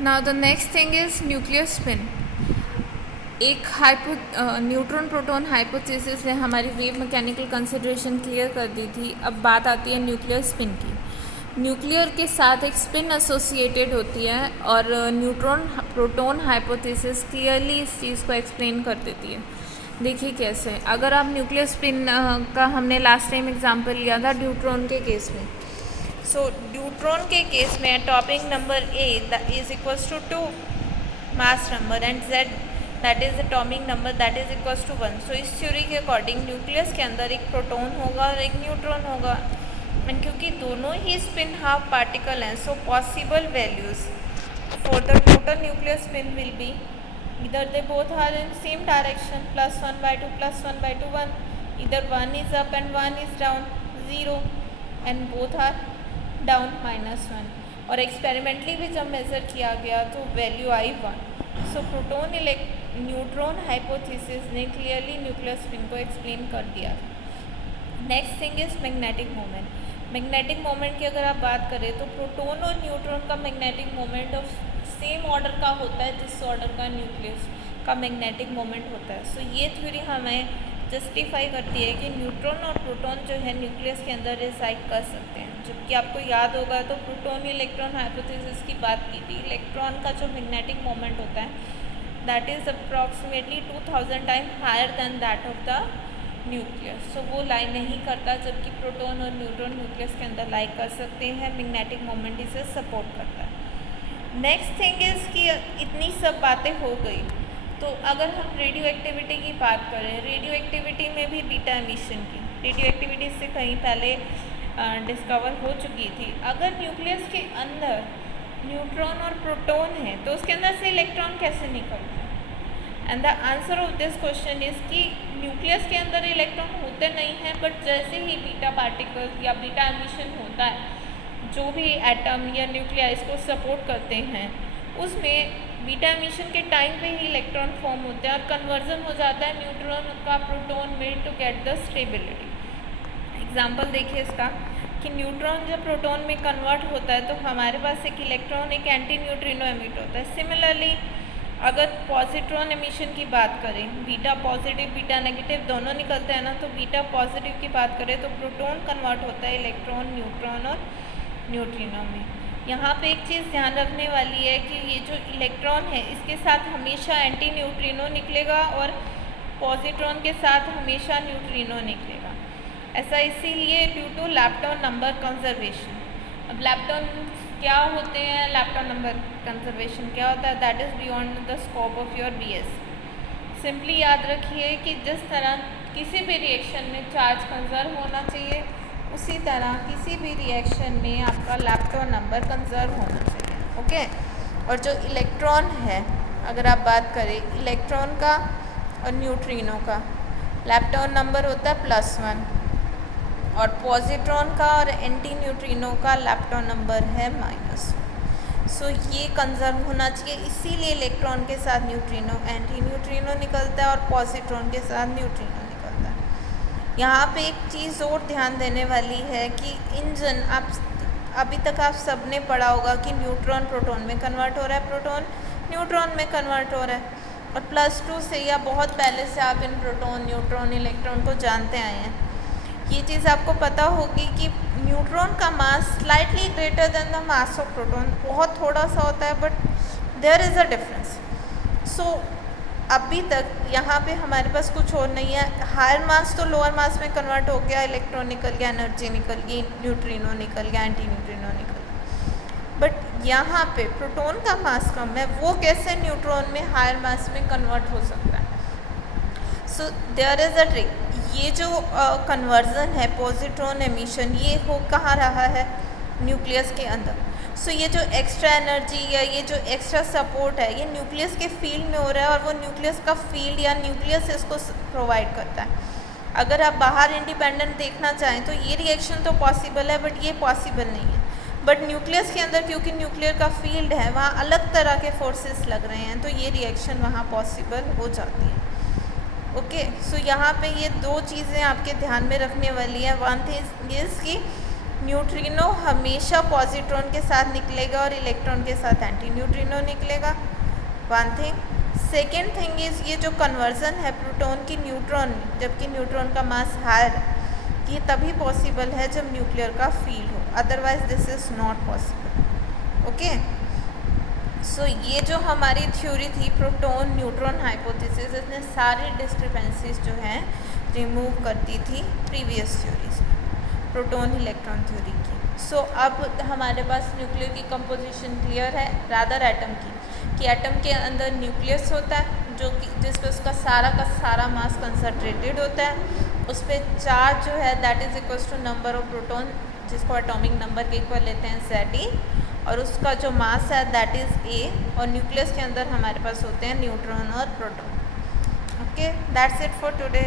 Now the next thing is nuclear spin. एक neutron proton hypothesis ने हमारी wave mechanical consideration clear कर दी थी। अब बात आती है न्यूक्लियर स्पिन की। न्यूक्लियर के साथ एक स्पिन एसोसिएटेड होती है और न्यूट्रॉन प्रोटॉन हाइपोथेसिस क्लियरली इस चीज़ को एक्सप्लेन कर देती है। देखिए कैसे, अगर आप न्यूक्लियर स्पिन का हमने लास्ट टाइम एग्जांपल लिया था ड्यूट्रॉन के केस में। सो ड्यूट्रॉन के केस में atomic number A is equals to 2 mass number and Z that is atomic number that is equals to 1। So इस थ्योरी के अकॉर्डिंग न्यूक्लियस के अंदर एक प्रोटॉन होगा और एक न्यूट्रॉन होगा, एंड क्योंकि दोनों ही स्पिन हाफ पार्टिकल हैं, so possible values for the total nuclear spin will be either they both are in same direction +1/2 +1/2 1, either one is up and one is down 0 and both are down -1। और experimentally भी जब measure किया गया तो value आई 1। सो proton neutron hypothesis ने clearly nuclear spin को explain कर दिया। Next thing is magnetic moment. Magnetic moment की अगर आप बात करें तो प्रोटॉन और न्यूट्रॉन का magnetic moment of same order का होता है जिस ऑर्डर का न्यूक्लियस का मैग्नेटिक मोमेंट होता है। सो ये थ्योरी हमें जस्टिफाई करती है कि न्यूट्रॉन और प्रोटॉन जो है न्यूक्लियस के अंदर रिसाइड कर सकते हैं। जबकि आपको याद होगा तो प्रोटॉन इलेक्ट्रॉन हाइपोथेसिस की बात की थी, इलेक्ट्रॉन का जो मैग्नेटिक मोमेंट होता है that is approximately 2000 time higher than that of the nucleus. So वो लाई नहीं करता, जबकि प्रोटॉन और न्यूट्रॉन न्यूक्लियस के अंदर लाई कर सकते हैं। मैग्नेटिक मोमेंट इसे सपोर्ट करता है। नेक्स्ट थिंग इज़ कि इतनी सब बातें हो गई, तो अगर हम रेडियो एक्टिविटी की बात करें, रेडियो एक्टिविटी में भी बीटा एमिशन की रेडियो एक्टिविटी इससे कहीं पहले डिस्कवर हो चुकी थी। अगर न्यूक्लियस के अंदर न्यूट्रॉन और प्रोटॉन है तो उसके अंदर से इलेक्ट्रॉन कैसे निकलते हैं? And the answer of this question is कि न्यूक्लियस के अंदर इलेक्ट्रॉन होते नहीं हैं, बट जैसे ही बीटा पार्टिकल या बीटा एमिशन होता है, जो भी एटम या न्यूक्लियस को सपोर्ट करते हैं उसमें बीटा एमिशन के टाइम पे ही इलेक्ट्रॉन फॉर्म होते हैं और कन्वर्जन हो जाता है न्यूट्रॉन का प्रोटॉन में to get the stability. Example देखिए इसका कि न्यूट्रॉन जब प्रोटॉन में कन्वर्ट होता है तो हमारे पास एक इलेक्ट्रॉन एक एंटी न्यूट्रिनो एमिट होता है। सिमिलरली अगर पॉजिट्रॉन एमिशन की बात करें, बीटा पॉजिटिव बीटा नेगेटिव दोनों निकलते हैं ना, तो बीटा पॉजिटिव की बात करें तो प्रोटॉन कन्वर्ट होता है इलेक्ट्रॉन न्यूट्रॉन और न्यूट्रिनो में। यहाँ पे एक चीज़ ध्यान रखने वाली है कि ये जो इलेक्ट्रॉन है इसके साथ हमेशा एंटी न्यूट्रिनो निकलेगा और पॉजिट्रॉन के साथ हमेशा न्यूट्रिनो निकलेगा। ऐसा इसीलिए ड्यू टू लैप्टॉन नंबर कंजर्वेशन। अब लैप्टॉन क्या होते हैं, लैप्टॉन नंबर कंजर्वेशन क्या होता है, that is beyond the scope of your BS। Simply याद रखिए कि जिस तरह किसी भी रिएक्शन में चार्ज कंजर्व होना चाहिए, उसी तरह किसी भी रिएक्शन में आपका लैप्टॉन नंबर कंजर्व होना चाहिए। ओके, और जो इलेक्ट्रॉन है, अगर आप बात करें इलेक्ट्रॉन का और न्यूट्रिनो का, लैप्टॉन नंबर होता है +1 और पॉजिट्रॉन का और एंटी न्यूट्रिनो का लैप्टॉन नंबर है -1। सो ये कंजर्व होना चाहिए, इसीलिए इलेक्ट्रॉन के साथ न्यूट्रिनो एंटी न्यूट्रिनो निकलता है और पॉजिट्रॉन के साथ न्यूट्रिनो। यहाँ पे एक चीज़ और ध्यान देने वाली है कि इंजन, आप अभी तक आप सब ने पढ़ा होगा कि न्यूट्रॉन प्रोटॉन में कन्वर्ट हो रहा है, प्रोटॉन न्यूट्रॉन में कन्वर्ट हो रहा है, और +2 से या बहुत पहले से आप इन प्रोटॉन न्यूट्रॉन इलेक्ट्रॉन को जानते आए हैं। ये चीज़ आपको पता होगी कि न्यूट्रॉन का mass slightly greater than the mass of proton, बहुत थोड़ा सा होता है, but there is a difference. So अभी तक यहाँ पे हमारे पास कुछ और नहीं है, हायर मास तो लोअर मास में कन्वर्ट हो गया, इलेक्ट्रॉन निकल गया, एनर्जी निकल गई, न्यूट्रिनो निकल गया, एंटी न्यूट्रिनो निकल गया। बट यहाँ पे प्रोटॉन का मास कम है, वो कैसे न्यूट्रॉन में हायर मास में कन्वर्ट हो सकता है? So there is a trick. ये जो कन्वर्जन है पॉजिट्रॉन एमिशन, ये हो कहाँ रहा है? न्यूक्लियस के अंदर। सो ये जो एक्स्ट्रा एनर्जी या ये जो एक्स्ट्रा सपोर्ट है, ये न्यूक्लियस के फील्ड में हो रहा है और वो न्यूक्लियस का फील्ड या न्यूक्लियस इसको प्रोवाइड करता है। अगर आप बाहर इंडिपेंडेंट देखना चाहें तो ये रिएक्शन तो पॉसिबल है, बट ये पॉसिबल नहीं है। बट न्यूक्लियस के अंदर क्योंकि न्यूक्लियर का फील्ड है, वहाँ अलग तरह के फोर्सेस लग रहे हैं, तो ये रिएक्शन वहाँ पॉसिबल हो जाती है। ओके, सो यहाँ पे ये दो चीज़ें आपके ध्यान में रखने वाली है। वन थिंग इज़ कि न्यूट्रिनो हमेशा पॉजिट्रॉन के साथ निकलेगा और इलेक्ट्रॉन के साथ एंटी न्यूट्रिनो निकलेगा, one thing. Second thing is ये जो कन्वर्जन है प्रोटॉन की न्यूट्रॉन, जबकि न्यूट्रॉन का मास हायर, ये तभी पॉसिबल है जब न्यूक्लियर का फील्ड हो, otherwise this is not possible. Okay, so ये जो हमारी थ्योरी थी प्रोटॉन न्यूट्रॉन हाइपोथेसिस, इसने सारी डिस्क्रिपेंसीज जो हैं रिमूव कर दी थी previous theories, proton electron theory की। सो अब हमारे पास न्यूक्लियर की कंपोजिशन क्लियर है, रादर एटम की, कि एटम के अंदर न्यूक्लियस होता है जो कि जिस पे उसका सारा का सारा मास कंसंट्रेटेड होता है, उस पर चार्ज जो है that is equals to number of proton, जिसको एटॉमिक नंबर के इक्वल लेते हैं Ze, और उसका जो मास है दैट इज़ A, और न्यूक्लियस के अंदर हमारे पास होते हैं न्यूट्रॉन और proton. Okay, that's it for today.